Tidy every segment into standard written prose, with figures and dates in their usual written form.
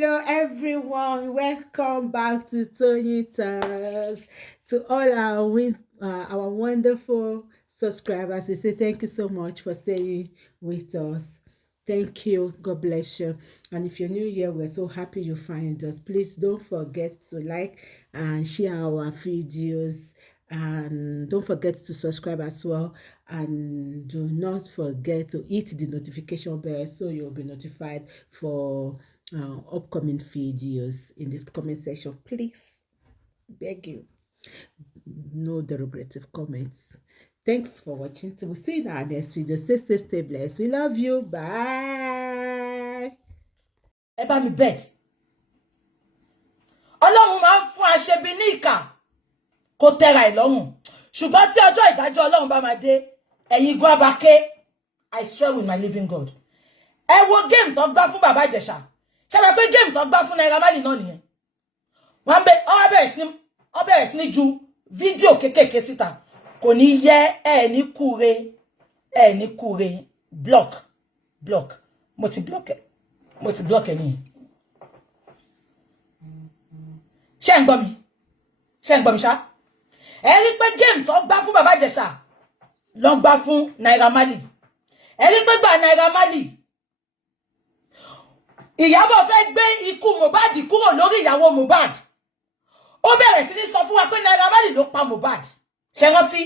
Hello everyone, welcome back to Tony Talks. To all our wonderful subscribers, we say thank you so much for staying with us. Thank you. God bless you. And if you're new here, we're so happy you find us. Please don't forget to like and share our videos. And don't forget to subscribe as well. And do not forget to hit the notification bell so you'll be notified for upcoming videos in the comment section. Please, beg you. No derogative comments. Thanks for watching. We'll see you in our next video. Stay safe, stay blessed. We love you. Bye. Ẹ bá mi bet. Ọlọ́run máa ń fún aṣebi ní ìkà kó tẹ́ra ẹ̀ lọ́rùn. Ṣùgbọ́n tí ọjọ́ ìdájọ́ Ọlọ́run bá máa dé, ẹ̀yin gan abake. I swear with my living God. Ẹ wo game tó gbá fún Bàbá Ìjẹ̀ṣà. Ṣé bá pé game tó gbá fún Naira Marley náà nìyẹn. Wọ́n bẹ̀rẹ̀ sí ní ju fídíò kékèké síta. Kò ní yẹ ẹ ní kúre block mo ti block ẹni. Ṣé ń gbọ́ mi ṣá. Ẹ rí pé game tó gbá fún Bàbá Ìjẹ̀ṣà ló gbá fún Naira Marley. Ẹ rí pé gba Naira Marley Ìyábọ̀ fẹ́ gbé ikú Mohbad kúrò lórí ìyàwó Mohbad. Ó bẹ̀rẹ̀ sí ní sọ fún wa pé Naira Marley ló pa Mohbad. Ṣé rántí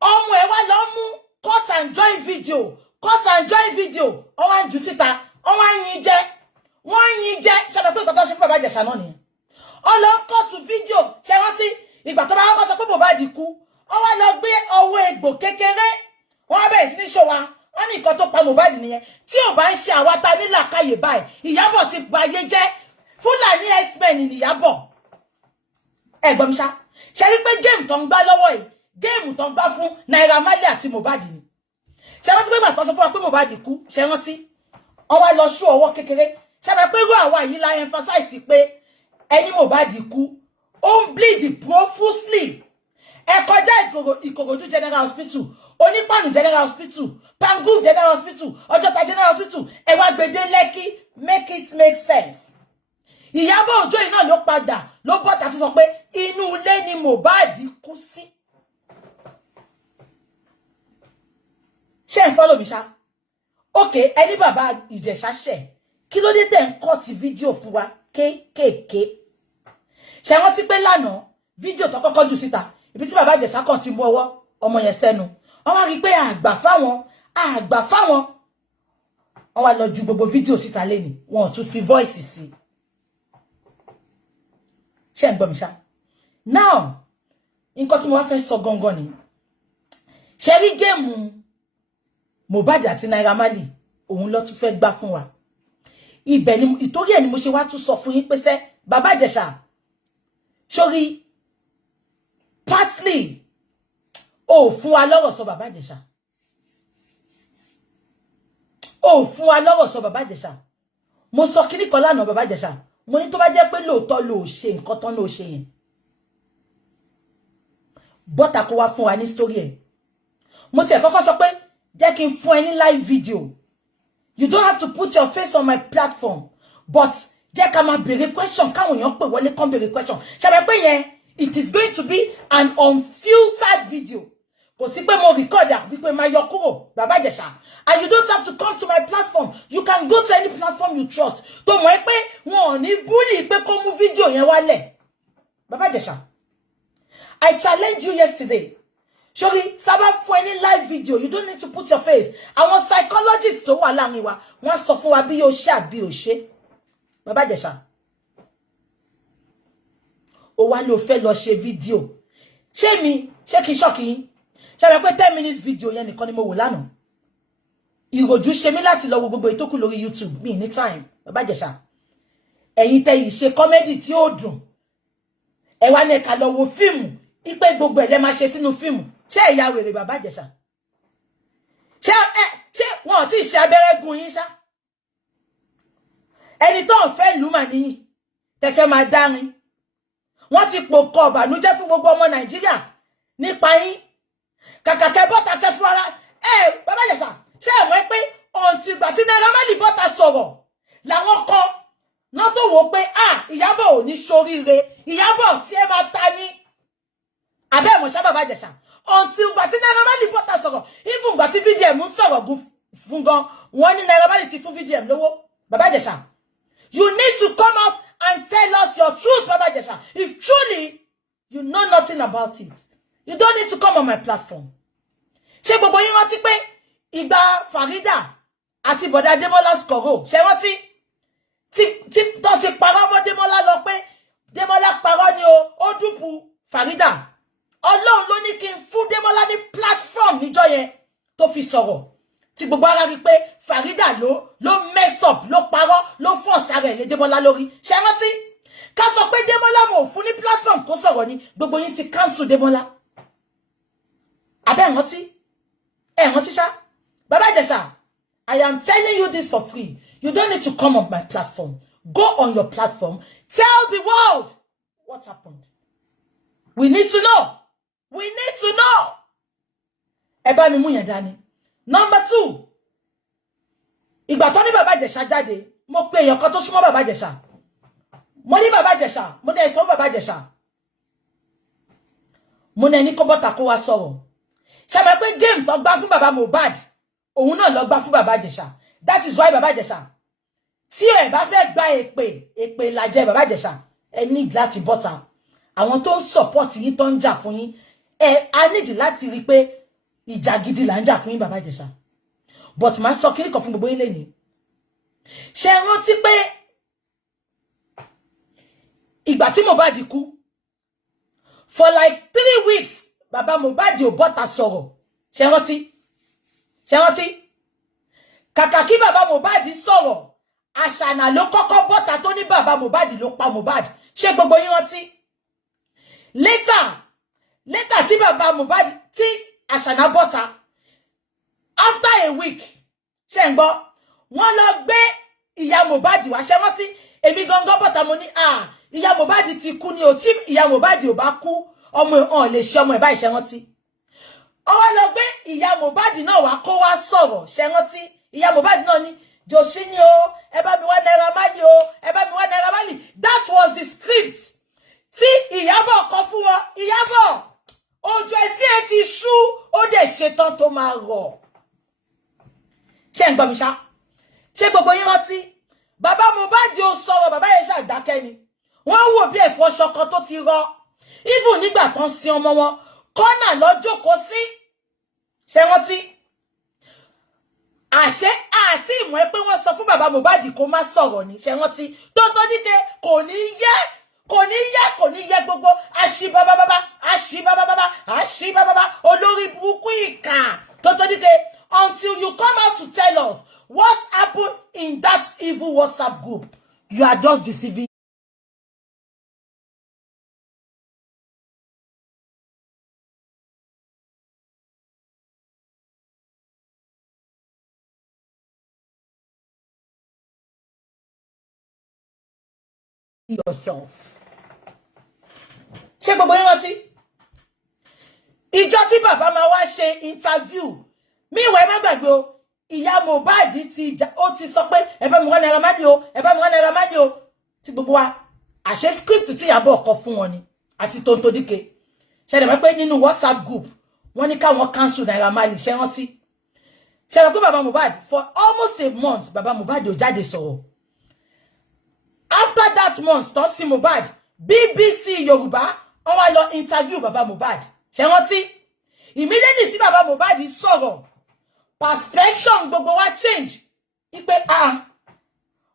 ọmọ ẹ̀ wá lọ mú cut and join video ó wá ń jù síta ó wá ń yin jẹ ṣé lọ pé nǹkan tó ṣe fún Bàbá Ìjẹ̀ṣà náà nìyẹn. Ó lọ cut video ṣé rántí ìgbà tó bá kọ́kọ́ sọ pé Mohbad kú ó wá lọ gbé ọwọ́ egbò kékeré wọ́n bẹ̀rẹ̀ sí ní ṣọ́ wa wọ́n ní nǹkan tó pa Mohbad nìyẹn. Tí ò bá ń ṣe àwa ta nílàkàyè báyìí Ìyábọ̀ ti gba ayé jẹ́ Fúlàní X-Men ní Ìyábọ̀. Ẹ gbọ́ mi ṣá. Ṣé rí pé game tó ń gbá lọ́wọ́ yìí game tó ń gbá fún Naira Marley àti Mohbad ni. Ṣé rántí pé ìgbà tó sọ fún wa pé Mohbad kú ṣé rántí ó wá lọ ṣú ọwọ́ kékeré. Ṣé bá pé irú àwa yìí la emphasize pé ẹni Mohbad kú ó ń bleed profusely. Ẹ kọjá Ìkòròdú General Hospital, Onípànù General Hospital, Pangu General Hospital, Ọjọ́ta General Hospital, ẹ wá gbèdé Lẹ́kì. Make it make sense. Ìyábọ̀ Òjó yìí náà ló padà ló bọ́ta tó sọ pé inú ilé ni Mohbad kú sí. Ṣé ń follow mi ṣá? Okay, ẹni Bàbá Ìjẹ̀ṣà ṣẹ̀. Kí ló dé tẹ́ ń cut fídíò fún wa kéékèèké? Ṣé wọ́n ti pé lánàá fídíò tó kọ́kọ́ jù síta ibi tí Bàbá Ìjẹ̀ṣà kan ti mú ọwọ́ ọmọ yẹn sẹ́nu. Wọ́n wá rí pé àgbà fáwọn. Wọ́n wá lọ ju gbogbo fídíò síta lẹ́ni. Wọ́n tún fi voice sí. Ṣé ń gbọ́ mi ṣá? Now, nǹkan tí mo wá fẹ́ sọ gangan ni. Ṣé rí géèmù Mohbad àti Naira Marley òun ló tún fẹ́ gbá fún wa. Ibẹ̀ ni ìtorí ẹ̀ ni mo ṣe wá tún sọ fún yín pé ṣé Bàbá Ìjẹ̀ṣà sórí partly ó fún wa lọ́rọ̀ sọ Bàbá Ìjẹ̀ṣà. Ó fún wa lọ́rọ̀ sọ Bàbá Ìjẹ̀ṣà. Mo sọ kíní kan lánàá Bàbá Ìjẹ̀ṣà. Mo ní tó bá jẹ́ pé lóòótọ́ ló ṣe nǹkan tán ló ṣe yẹn. Bọ́tà kó wá fún wa ní story ẹ̀. Mo tiẹ̀ kọ́kọ́ sọ pé jẹ́ kí n fún ẹ ní live video. You don't have to put your face on my platform. But jẹ́ ká máa béèrè question káwọn èèyàn pè wọlé kán béèrè question. Ṣàbẹ̀ pé yẹn it is going to be an unfiltered video. Kò sí pé mo record àbí pé máa yọ kúrò Bàbá Ìjẹ̀ṣà. And you don't have to come to my platform. You can go to any platform you trust. Tó mọ̀ pé wọn ò ní bully pé kó mú video yẹn wálẹ̀. Bàbá Ìjẹ̀ṣà, I challenged you yesterday. Sorry, sábà fún any live video, you don't need to put your face. Àwọn psychologists tó wà láàrin wa, wọ́n sọ fún wa bí yóò ṣe àbí ò ṣe. Bàbá Ìjẹ̀ṣà, ó wá ló fẹ́ lọ ṣe video. Ṣé kí ṣọ́ọ̀kì yín? Ṣé bá pé 10 minutes video yẹn nìkan ni mo wò lánàá. Ìròjú ṣe mí láti lọ wo gbogbo ìtókù lórí YouTube mi ní time. Bàbá Ìjẹ̀ṣà, ẹ̀yin tẹ́ yìí ṣe comedy tí ó dùn. Ẹ wá ní ká lọ wo fíìmù, ipe gbogbo ẹ̀ lẹ máa ṣe sínú fíìmù. Ṣé ìyá wèrè Bàbá Ìjẹ̀ṣà? Ṣé wọn ò tí ṣe abẹ́rẹ́ gún yín ṣá? Ẹni tó ń fẹ́ lù mà níyìn, tẹ́ fẹ́ máa dárin. Wọ́n ti pò kọ ìbànújẹ́ fún gbogbo ọmọ Nàìjíríà nípa yín. Kàkà kẹ́ bọ́ta kẹ́ fún ara. Bàbá Ìjẹ̀ṣà, ṣé ẹ mọ̀ pé ọ̀ǹtì ìgbà tí Naira Marley bọ́ta sọ̀rọ̀ làwọn kan náà tó wò pé Ìyábọ̀ ò ní ṣoríire, Ìyábọ̀ tí ẹ máa ta yín. Àbẹ́ mo ṣá Bàbá Ìjẹ̀ṣà. Until gbà tí Naira Marley bọ́ta sọ̀rọ̀, even gbà tí VDM ń sọ̀rọ̀ fún gan, wọ́n ní Naira Marley ti fún VDM lówó. Bàbá Ìjẹ̀ṣà, you need to come out and tell us your truth, Bàbá Ìjẹ̀ṣà. If truly you know nothing about it, you don't need to come on my platform. Ṣé gbogbo yín rántí pé ìgbà Farida àti Bọ̀dá Démọ́lá skoro, ṣé rántí tó ti parọ́ mọ́ Démọ́lá lọ pé Démọ́lá parọ́ ni ó dúpù Farida. Ọlọ́run ló ní kí n fún Démọ́lá ní platform níjọ́ yẹn tó fi sọ̀rọ̀. Tí gbogbo ara rí pé Farida ló mess up, ló parọ́, ló force ara ẹ̀ lé Démọ́lá lórí. Ṣé rántí? Ká sọ pé Démọ́lá mo fún ní platform kó sọ̀rọ̀ ni, gbogbo yín ti cancel Démọ́lá. Àbẹ́ rántí? Rántí ṣá? Bàbá Ìjẹ̀ṣà, I am telling you this for free. You don't need to come on my platform. Go on your platform. Tell the world what happened. We need to know. We need to know. Ẹ bá mi mú yẹn dání. Number 2. Ìgbà tó ní Bàbá Ìjẹ̀ṣà jáde, mo pe èèyàn kan tó súnmọ́ Bàbá Ìjẹ̀ṣà. Mo ní Bàbá Ìjẹ̀ṣà, mo dẹ̀ sọ Bàbá Ìjẹ̀ṣà. Mo ní ẹni kó bọ́ta kó wá sọ̀rọ̀. Ṣé mọ̀ pé game tó gbá fún Bàbá Mohbad, òun náà lọ gbá fún Bàbá Ìjẹ̀ṣà. That is why Bàbá Ìjẹ̀ṣà, tí ẹ bá fẹ́ gba èpè la jẹ Bàbá Ìjẹ̀ṣà, ẹ need láti bọ́ta. Àwọn tó ń support yín tó ń jà fún yín, a need láti rí pé ìjà gidi là ń jà fún yín Bàbá Ìjẹ̀ṣà. But máa sọ kíní kan fún gbogbo yín lẹ́ni. Ṣé rántí pé ìgbà tí Mohbad kú, for like 3 weeks, Bàbá Mohbad ò bọ́ta sọ̀rọ̀. Ṣé rántí? Ṣé rántí? Kàkà kí Bàbá Mohbad sọ̀rọ̀, Àṣànà ló kọ́kọ́ bọ́ta tó ní Bàbá Mohbad ló pa Mohbad. Ṣé gbogbo yín rántí? Later tí Bàbá Mohbad tí Àṣànà bọ́ta, after a week, ṣé ń gbọ́, wọ́n lọ gbé ìyá Mohbad wá. Ṣé rántí? Èmi gangan bọ́ta mo ní ìyá Mohbad ti kú ni o, tí ìyá Mohbad ò bá kú, ọmọ ọ̀n lè ṣe ọmọ ẹ̀ báyìí. Ṣé rántí? Ó wá lọ gbé ìyá Mohbad náà wá kó wá sọ̀rọ̀. Ṣé rántí? Ìyá Mohbad náà ní Joshi ni o, ẹ bá mi wá Naira Marley o, ẹ bá mi wá Naira Marley. That was the script tí Ìyábọ̀ kọ fún wọn. Ìyábọ̀, ojú ẹsí ẹ ti ṣú, ó dẹ̀ ṣetán tó máa rọ̀. Ṣé ń gbọ́ mi ṣá? Ṣé gbogbo yín rántí? Bàbá Mohbad ò sọ̀rọ̀, bàbá yẹn ṣàdákẹ́ ni. Wọ́n wò bí ẹ̀fọ́ ṣọkọ tó ti rọ. Even nígbà tán sin ọmọ wọn, kọ́nà lọ jókòó sí. Ṣé rántí? Àṣẹ àti ìmọ̀ pé wọ́n sọ fún Bàbá Mohbad kó má sọ̀rọ̀ ni. Ṣé rántí? Tó dídé kò ní yẹ gbogbo àṣìbábábá olórí burúkú ìkà. Tó dídé, until you come out to tell us what happened in that evil WhatsApp group, you are just deceiving yourself. Ṣé gbogbo yín rántí? Ìjọ tí bàbá máa wá ṣe interview, mi ìwé má gbàgbé o, ìyá Mohbad ó ti sọ pé ẹ bá mi wá Naira Marley o, ẹ bá mi wá Naira Marley o. Tí gbogbo wa àṣẹ script tí Ìyábọ̀ kọ fún wọn ni àti Tonto Dike. Ṣé lè mọ̀ pé nínú WhatsApp group wọ́n ní káwọn cancel Naira Marley. Ṣé rántí? Ṣé lè pé Bàbá Mohbad for almost a month Bàbá Mohbad ò jáde sọ̀rọ̀. After that month, tó sí Mohbad, BBC Yorùbá, ó wá lọ interview Bàbá Mohbad. Ṣé rántí? Immediately tí Bàbá Mohbad sọ̀rọ̀, perception gbogbo wa change. Ipe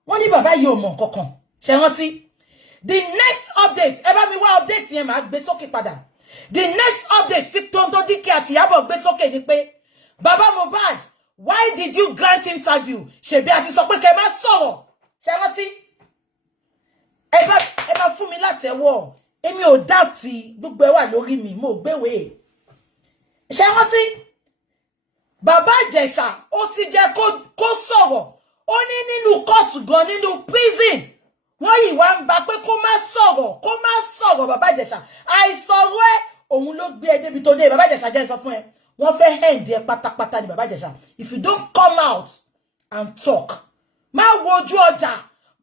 wọ́n ní bàbá yìí ò mọ̀ kankan. Ṣé rántí? The next update, ẹ bá mi wá update yẹn máa gbé sókè padà. The next update tí Tonto Dike àti Ìyábọ̀ gbé sókè ni pé Bàbá Mohbad, why did you grant interview? Ṣebí àti sọ pé kẹ́ má sọ̀rọ̀. Ṣé rántí? Ẹ bá fún mi láti ẹwọ́. Èmi ò dáfti, gbogbo ẹ wà lórí mi, mo gbéwé. Ṣé rántí? Bàbá Ìjẹ̀ṣà ó ti jẹ́ kó sọ̀rọ̀. Ó ní nínú court gan, nínú prison. Wọ́n yìí wá ń bá pé kó má sọ̀rọ̀ Bàbá Ìjẹ̀ṣà. Àìsọ̀rọ̀ ẹ̀ òun ló gbé ẹ débi tó dé. Bàbá Ìjẹ̀ṣà jẹ́ sọ fún ẹ. Wọ́n fẹ́ end ẹ pátápátá ni Bàbá Ìjẹ̀ṣà. If you don't come out and talk, má wojú ọjà,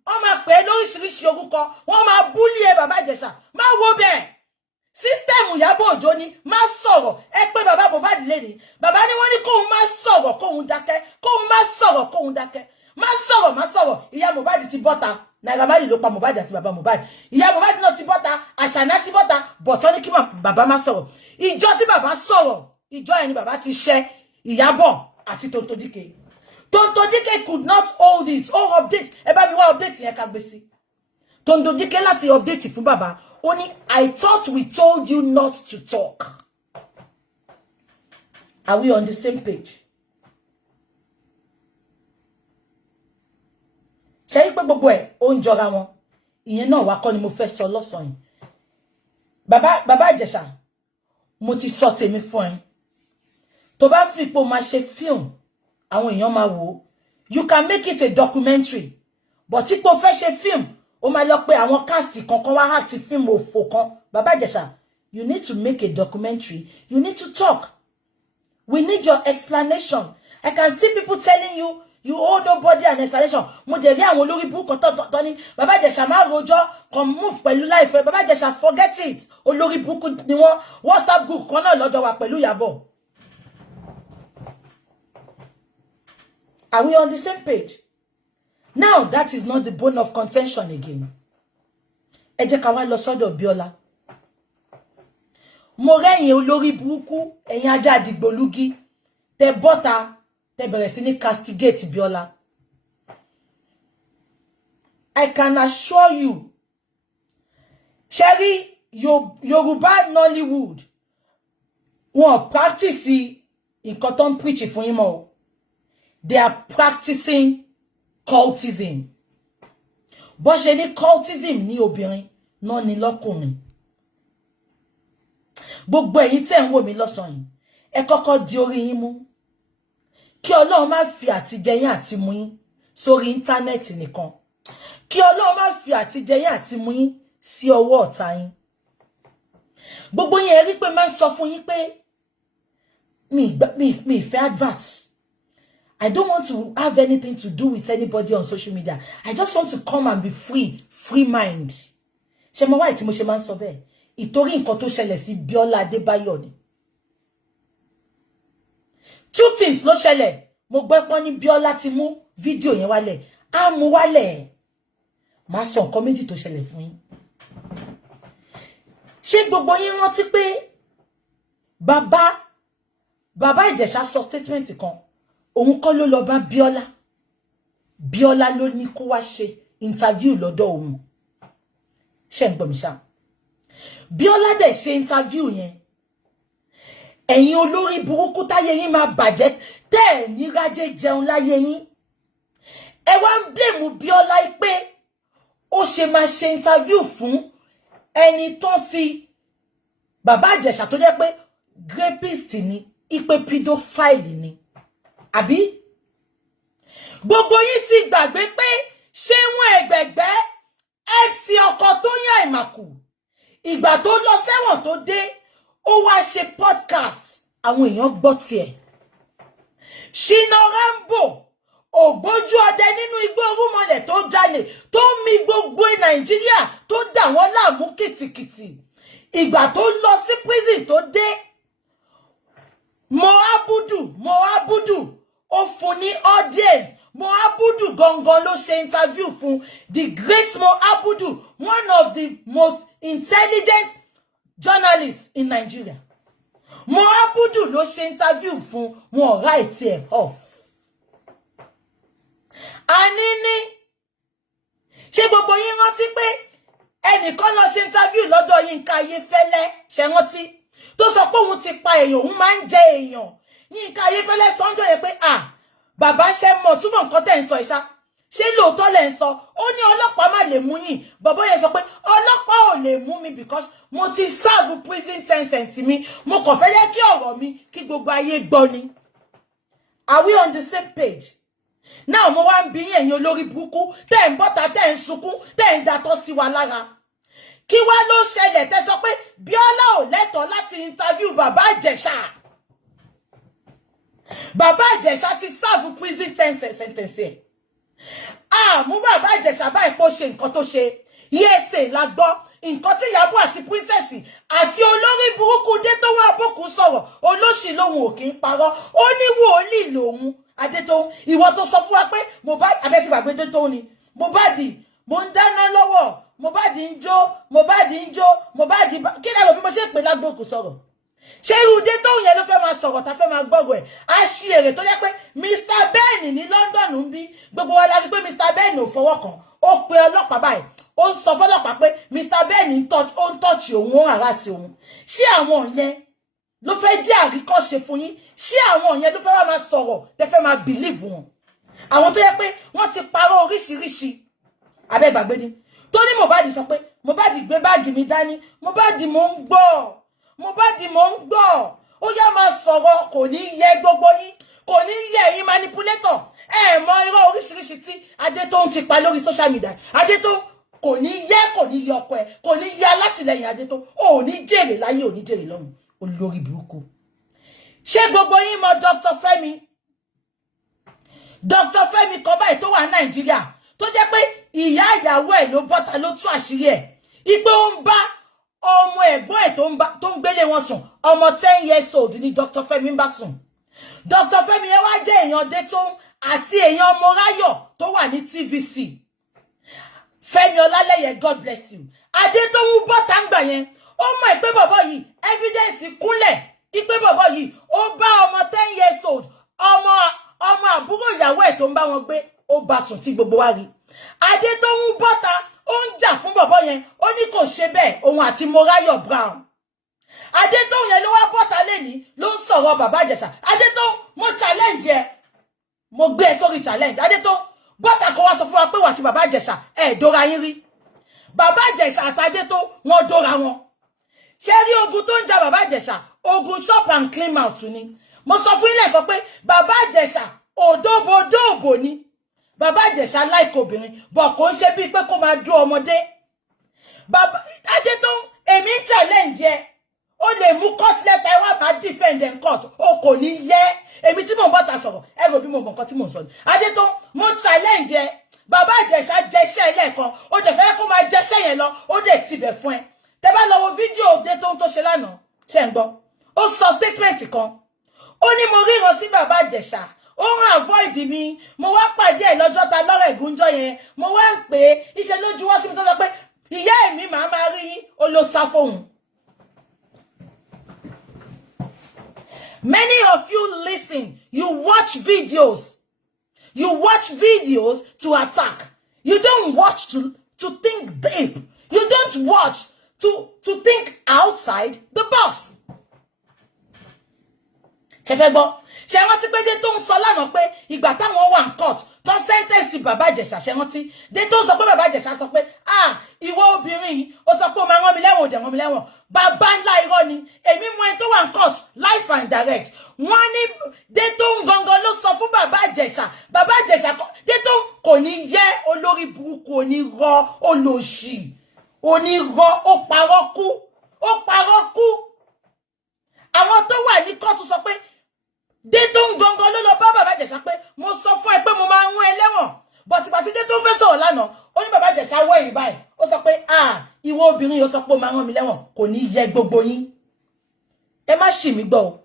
wọ́n máa pè é lóríṣiríṣi orúkọ wọ́n máa búlì ẹ bàbá Ìjẹ̀ṣà má wo bẹ́ẹ̀ sísítẹ́ẹ̀mù Ìyábọ̀ Òjó ni má sọ̀rọ̀ ẹ pé bàbá Mohbad lẹ́ni bàbá ni wọ́n ní kóun má sọ̀rọ̀ kóun dákẹ́ kóun má sọ̀rọ̀ kóun dákẹ́ má sọ̀rọ̀ ìyá Mohbad ti bọ́ta Naira Marley ló pa Mohbad àti bàbá Mohbad ìyá Mohbad náà ti bọ́ta Àṣànà ti bọ́ta bọ̀tọ́ ní kí bàbá má sọ̀rọ̀ ìjọ tí bàbá sọ̀rọ̀ ìjọ ẹni bàbá ti ṣẹ́ Ìyábọ̀ àti Tonto Dike Tonto Dike could not hold it update ẹ bá mi wá update yẹn ká gbé sí Tonto Dike láti update fún bàbá ó ní I thought we told you not to talk. Are we on the same page? Ṣé yí pé gbogbo ẹ̀ ó ń jọra wọn ìyẹn náà wá kọ́ ni mo fẹ́ sọ lọ́sàn yìí bàbá Ìjẹ̀ṣà mo ti sọ tèmi fún ẹ tó bá fi ipò máa ṣe film àwọn èèyàn máa wò you can make it a documentary but ipò fẹ́ ṣe film ó máa lọ pé àwọn cast kankan wá àti film òfò kan bàbá Ìjẹ̀ṣà you need to make a documentary you need to talk we need your explanation. I can see people telling you owe nobody an explanation. Mo dẹ̀ rí àwọn olórí burúkú tó ní bàbá Ìjẹ̀ṣà má rojọ́ kan move pẹ̀lú life bàbá Ìjẹ̀ṣà forget it olórí burúkú ni wọ́n WhatsApp group kan náà lọ́jọ́ wà pẹ̀lú Ìyábọ̀. Are we on the same page? Now that is not the bone of contention again. Ẹ jẹ́ ká wá lọ sọ́dọ̀ Bíọ́lá. Mo rẹ́yìn olórí burúkú ẹ̀yin ajá dìgbòlugi tẹ bọ́ta tẹ bẹ̀rẹ̀ sí ní castigate Bíọ́lá. I can assure you Sherry Yorùbá Nollywood wọ́n practice nǹkan tó ń preach fún yín mọ́. They are practicing cultism. Bó ṣe ní cultism ní obìnrin náà ní lọ́kùnrin. Gbogbo ẹ̀yin tẹ́ ń wò mí lọ́sàn yìí ẹ kọ́kọ́ di orí yín mú kí Ọlọ́run má fi àtijẹ yín àti mú yín sórí íńtánẹ́ẹ̀tì nìkan kí Ọlọ́run má fi àtijẹ yín àti mú yín sí ọwọ́ ọ̀tá yín gbogbo yín ẹ rí pé máa ń sọ fún yín pé mi ìfẹ́ advert I don't want to have anything to do with anybody on social media I just want to come and be free mind ṣé mo wá tí mo ṣe máa ń sọ bẹ́ẹ̀ ìtorí nǹkan tó ṣẹlẹ̀ sí Bíọ́lá Adébáyọ̀ ni two things ló ṣẹlẹ̀ mo gbọ́ pọ́n ní Bíọ́lá ti mú fídíò yẹn wálẹ̀ á mú wálẹ̀ máa sọ nǹkan méjì tó ṣẹlẹ̀ fún yín ṣé gbogbo yín rántí pé bàbá Ìjẹ̀ṣà sọ statement kan òun kọ́ ló lọ bá Bíọ́lá ló ní kó wá ṣe interview lọ́dọ̀ òun ṣé ń gbọ́ mi ṣá Bíọ́lá dẹ̀ ṣe interview yẹn ẹ̀yin olórí burúkú táyé yín máa bàjẹ́ tẹ́ ẹ̀ ní rájé jẹun láyé yín ẹ wá ń blame Bíọ́lá pé ó ṣe máa ṣe interview fún ẹni tó ti bàbá Ìjẹ̀ṣà tó jẹ́ pé rapist ni ipe pedophile ni àbí gbogbo yín ti gbàgbé pé ṣé wọn ẹgbẹgbẹ́ ẹ̀sìn ọkọ tó yàn àìmàkù ìgbà tó lọ sẹ́wọ̀n tó dé ó wá ṣe podcast àwọn èèyàn gbọ́ tiẹ̀ Shina Rambo ògbójú ọdẹ nínú igbó orúmọlẹ̀ tó jalè tó mi gbogbo Nàìjíríà tó dà wọ́n láàmú kìtìkìtì ìgbà tó lọ sí prison tó dé Moabudu ó fún ní audience Moabudu gangan ló ṣe interview fún the great Moabudu one of the most intelligent journalists in Nigeria Moabudu ló ṣe interview fún wọn right here off anini ṣé gbogbo yín rántí pé ẹnìkan lọ ṣe interview lọ́dọ̀ Yínká Ayéfẹ́lẹ́ ṣé rántí tó sọ pé òun ti pa èèyàn òun máa ń jẹ èèyàn Yínká Ayéfẹ́lẹ́ sọ́njọ́ yẹn pé bàbá ṣe mọ̀ túmọ̀ nǹkan tẹ́ ń sọ ìṣá ṣé lóòótọ́ lẹ̀ ń sọ ó ní ọlọ́pàá má lè mú yín bàbá yẹn sọ pé ọlọ́pàá ò lè mú mi because mo ti serve prison sentence mi mo kàn fẹ́ yẹ kí ọ̀rọ̀ mi kí gbogbo ayé gbọ́ ni. Are we on the same page? Now mo wá ń bi yín ẹ̀yin olórí burúkú tẹ́ ń bọ́ta tẹ́ ń sunkún tẹ́ ń datọ́ sí wa lára kí wá ló ṣẹlẹ̀ tẹ́ sọ pé Bíọ́lá ò lẹ́tọ̀ọ́ láti interview bàbá Ìjẹ̀ṣà bàbá Ìjẹ̀ṣà ti serve prison sentence ẹ̀ Mú bàbá Ìjẹ̀ṣà báyìí pé ó ṣe nǹkan tó ṣe yẹ́sẹ̀ la gbọ́ nǹkan tí Ìyábọ̀ àti princess àti olórí burúkú Adétóun Àbòkù sọ̀rọ̀ olóṣì lòun ò kí ń parọ́ ó ní wòlíì lòun Adétóun ìwọ tó sọ fún wa pé Mohbad abẹ́tí gbàgbé Adétóun ni Mohbad mo ń dáná lọ́wọ́ Mohbad ń jó Mohbad kí lẹ́rọ bí mo ṣe pè lágbókù sọ̀rọ̀ ṣé irú Adétóun yẹn ló fẹ́ máa sọ̀rọ̀ tá fẹ́ máa gbọ́rọ̀ ẹ̀ á ṣí èrè tó yẹ pé Mr. Ben ní London ń bí gbogbo wa la rí pé Mr. Ben ò fọwọ́ kàn ó pe ọlọ́pàá báyìí ó ń sọ fọlọ́pàá pé Mr. Ben ó ń tọ́ọ̀chì òun ó hàrá sí òun ṣé àwọn yẹn ló fẹ́ jẹ́ àríkọ́ṣe fún yín ṣé àwọn yẹn ló fẹ́ wá máa sọ̀rọ̀ tẹ́ fẹ́ máa bìlíìfù wọn àwọn tó yẹ pé wọ́n ti parọ́ oríṣiríṣi abẹ́gbàgbé ni tó ní Mohbad sọ pé Mohbad gbé báàgì mi dání Mohbad mò ń gbọ́ ó yá máa sọ̀rọ̀ kò ní yẹ gbogbo yín kò ní yẹ ẹ̀yin manipulator mọ irọ́ oríṣiríṣi tí Adétóun ti pa lórí social media Adétóun kò ní yẹ ọkọ ẹ kò ní yẹ alátìlẹyìn Adétóun ò ní jèrè láyé ò ní jèrè lọ́run olórí burúkú ṣé gbogbo yín mọ Dr. Fẹ́mi kan báyìí tó wà ní Nàìjíríà tó jẹ́ pé ìyá ìyàwó ẹ̀ ló bọ́ta ló tú àṣírí ẹ̀ ipe ó ń bá ọmọ ẹ̀gbọ́n ẹ̀ tó ń gbélé wọn sùn ọmọ 10 years old ni Dr. Fẹ́mi ń bá sùn Dr. Fẹ́mi yẹn wá jẹ́ èèyàn Adétóun àti èèyàn Mọ́ráyọ̀ tó wà ní TVC Fẹ́mi Ọlálẹ́yẹ God bless you Adétóun bọ́ta ń gbà yẹn ó mọ̀ ìpé bọ̀bọ̀ yìí evidence kúnlẹ̀ ìpé bọ̀bọ̀ yìí ó bá ọmọ 10 years old ọmọ àbúrò ìyàwó ẹ̀ tó ń bá wọn gbé ó bá sùn tí gbogbo wa rí Adétóun bọ́ta ó ń jà fún bọ̀bọ̀ yẹn ó ní kò ṣe bẹ́ẹ̀ òun àti Mọ́ráyọ̀ Brown Adétóun yẹn ló wá bọ́ta lẹ́ni ló ń sọ̀rọ̀ bàbá Ìjẹ̀ṣà Adétóun mo challenge ẹ mo gbé ẹ sórí challenge Adétóun bọ́ta kó wá sọ fún wa pé wà àti bàbá Ìjẹ̀ṣà dóra yín rí bàbá Ìjẹ̀ṣà àti Adétóun wọn dóra wọn ṣé rí ogun tó ń jà bàbá Ìjẹ̀ṣà ogun chop and clean mouth ni mo sọ fún ilé ẹ̀kọ́ pé bàbá Ìjẹ̀ṣà òdòbòdòbò ni bàbá Ìjẹ̀ṣà láìkò obìnrin bọ̀ kò ń ṣe bíi pé kó máa dún ọmọdé bàbá Adétóun èmi ń challenge ẹ ó lè mú court letter ẹ wá máa defend in court o kò ní yẹ èmi tí mò ń bọ́ta sọ̀rọ̀ ẹ rò bí mo mọ̀ nǹkan tí mò ń sọ ni Adétóun mo challenge ẹ bàbá Ìjẹ̀ṣà jẹṣẹ́ ilé-ẹ̀kan ó dẹ̀ fẹ́ kó máa jẹṣẹ́ yẹn lọ ó dẹ̀ tibẹ̀ fún ẹ tẹ́ bá lọ wo fídíò Adétóun tó ṣe lánàá ṣe ń gbọ́ ó sọ statement kan ó ní mo ríran sí bàbá Ìjẹ̀ṣà ó ń avoid mi mo wá pàdé ẹ̀ lọ́jọ́ ta lọ́rọ̀ ìgúnjọ́ yẹn mo wá ń pè é iṣẹ́ lójú wọ́n sí mi tó sọ pé ìyá ẹ̀mí màá máa rí yín ó ló sá fóun. Many of you listen, you watch videos to attack. You don't watch to think deep. You don't watch to think outside the box. Ṣé fẹ́ gbọ́? Ṣé rántí pé Adétóun sọ lánàá pé ìgbà táwọn wà ń court tó sẹ́ńtẹ̀sì bàbá Ìjẹ̀ṣà ṣé rántí? Adétóun sọ pé bàbá Ìjẹ̀ṣà sọ pé ìwọ obìnrin ó sọ pé ó máa rán mi lẹ́wọ̀n òdẹ̀ rán mi lẹ́wọ̀n. Bàbá ńlá irọ́ ni èmi mọ ẹni tó wà ń court life and direct. Wọ́n ní Adétóun gangan ló sọ fún bàbá Ìjẹ̀ṣà. Bàbá Ìjẹ̀ṣà Adétóun kò ní yẹ olórí burúkú onírọ́ olòṣì onírọ́ ó parọ́ kú. Àwọn tó wà ní court sọ pé Adétóun gangan ló lọ bá bàbá Ìjẹ̀ṣà pé mo sọ fún ẹ pé mo máa rán ẹ lẹ́wọ̀n bọ̀tìbàtì Adétóun fẹ́ sọ̀rọ̀ lánàá ó ní bàbá Ìjẹ̀ṣà wọ ẹ̀yìn báyìí ó sọ pé ìwọ obìnrin yóò sọ pé ó máa rán mi lẹ́wọ̀n kò ní yẹ gbogbo yín ẹ má ṣì mí gbọ́ o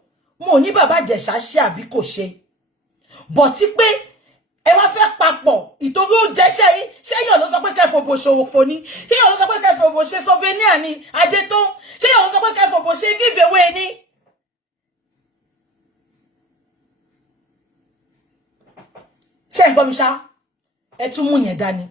mo ní bàbá Ìjẹ̀ṣà ṣe àbí kò ṣe bọ̀tí pé ẹ wá fẹ́ papọ̀ ìtorí ó jẹ́ṣẹ́ yín ṣéyàn ló sọ pé kẹfò bò ṣòwò fò ní ṣéyàn ló sọ pé kẹfò bò ṣe souvenir ní Adétóun ṣéyàn ló sọ pé kẹfò bò ṣe give away ní. ṣé ń gbọ́ mi ṣá ẹ tún mú yẹn dání